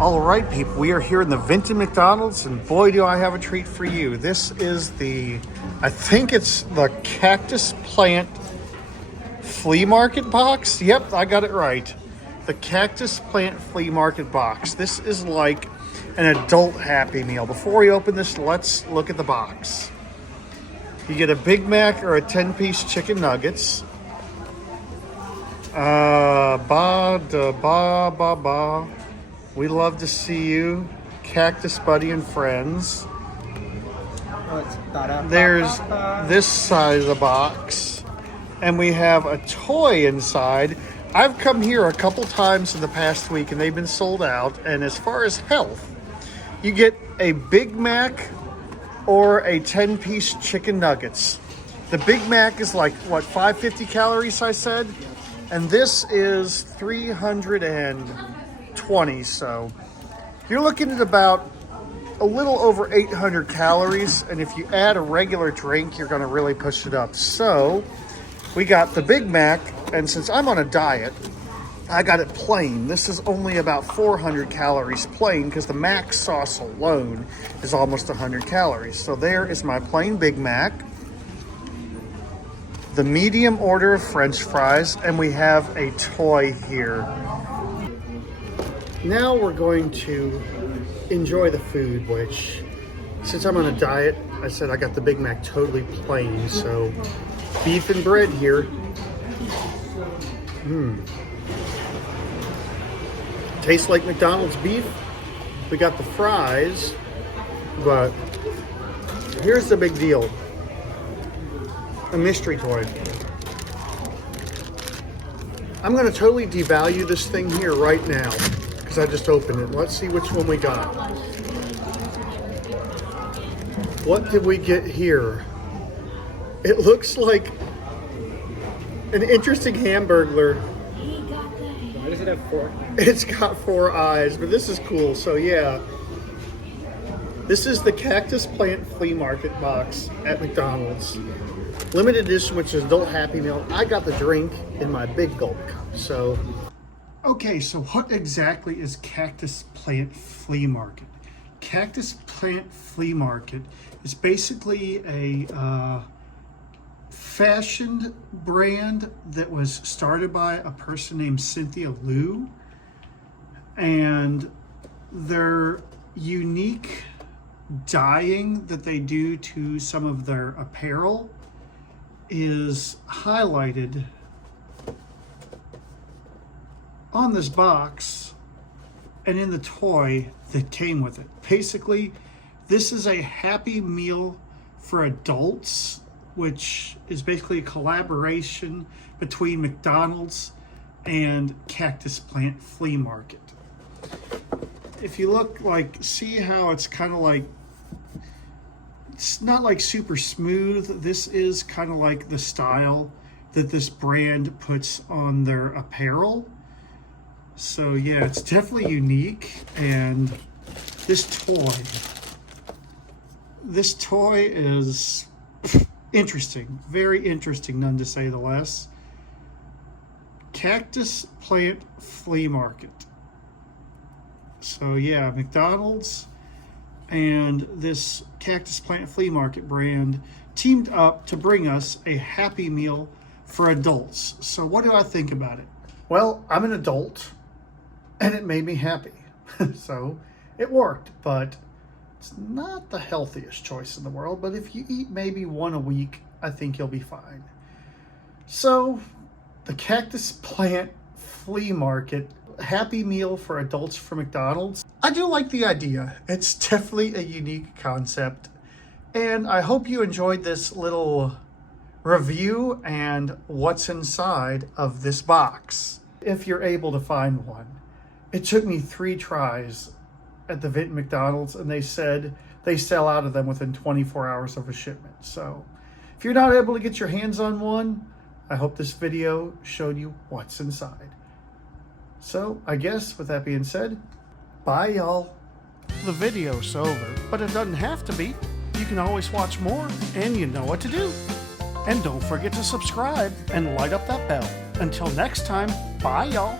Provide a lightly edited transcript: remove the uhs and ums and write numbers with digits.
All right, people, we are here in the Vinton McDonald's, and boy, do I have a treat for you. This is I think it's the Cactus Plant Flea Market box. Yep, I got it right. The Cactus Plant Flea Market box. This is like an adult Happy Meal. Before we open this, let's look at the box. You get a Big Mac or a 10-piece chicken nuggets. We love to see you, Cactus Buddy and friends. There's this side of the box, and we have a toy inside. I've come here a couple times in the past week, and they've been sold out. And as far as health, you get a Big Mac or a 10-piece chicken nuggets. The Big Mac is like, what, 550 calories, I said? And this is 320, so you're looking at about a little over 800 calories, and if you add a regular drink, you're gonna really push it up. So we got the Big Mac, and since I'm on a diet, I got it plain. This is only about 400 calories plain, because the Mac sauce alone is almost 100 calories. So there is my plain Big Mac, the medium order of French fries, and we have a toy here. Now we're going to enjoy the food, which, since I'm on a diet, I said I got the Big Mac totally plain, so beef and bread here. Tastes like McDonald's beef. We got the fries, but here's the big deal. A mystery toy. I'm gonna totally devalue this thing here right now because I just opened it. Let's see which one we got. What did we get here? It looks like an interesting Hamburglar. Why does it have 4? It's got 4 eyes, but this is cool. So yeah, this is the Cactus Plant Flea Market box at McDonald's. Limited edition, which is adult Happy Meal. I got the drink in my big gulp cup, so. Okay, so what exactly is Cactus Plant Flea Market? Cactus Plant Flea Market is basically a fashioned brand that was started by a person named Cynthia Liu, and their unique dyeing that they do to some of their apparel is highlighted on this box and in the toy that came with it. Basically, this is a Happy Meal for adults, which is basically a collaboration between McDonald's and Cactus Plant Flea Market. If you look, see how it's kind of like, it's not like super smooth. This is kind of like the style that this brand puts on their apparel. So yeah, it's definitely unique. And this toy is interesting, very interesting, none to say the less. Cactus Plant Flea Market. So yeah, McDonald's and this Cactus Plant Flea Market brand teamed up to bring us a Happy Meal for adults. So what do I think about it? Well, I'm an adult, and it made me happy. So it worked, but it's not the healthiest choice in the world. But if you eat maybe one a week, I think you'll be fine. So the Cactus Plant Flea Market Happy Meal for adults from McDonald's. I do like the idea. It's definitely a unique concept. And I hope you enjoyed this little review and what's inside of this box, if you're able to find one. It took me 3 tries at the Vinton McDonald's, and they said they sell out of them within 24 hours of a shipment. So if you're not able to get your hands on one, I hope this video showed you what's inside. So I guess with that being said, bye y'all. The video's over, but it doesn't have to be. You can always watch more, and you know what to do. And don't forget to subscribe and light up that bell. Until next time, bye y'all.